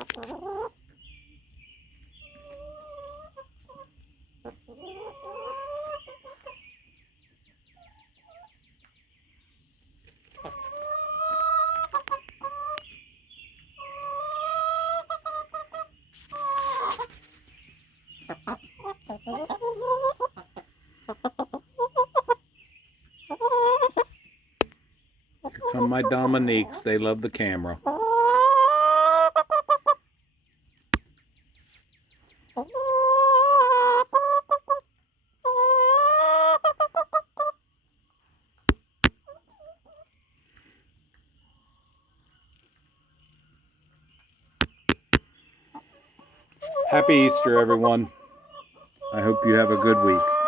Here come my Dominiques. They love the camera. Happy Easter, everyone. I hope you have a good week.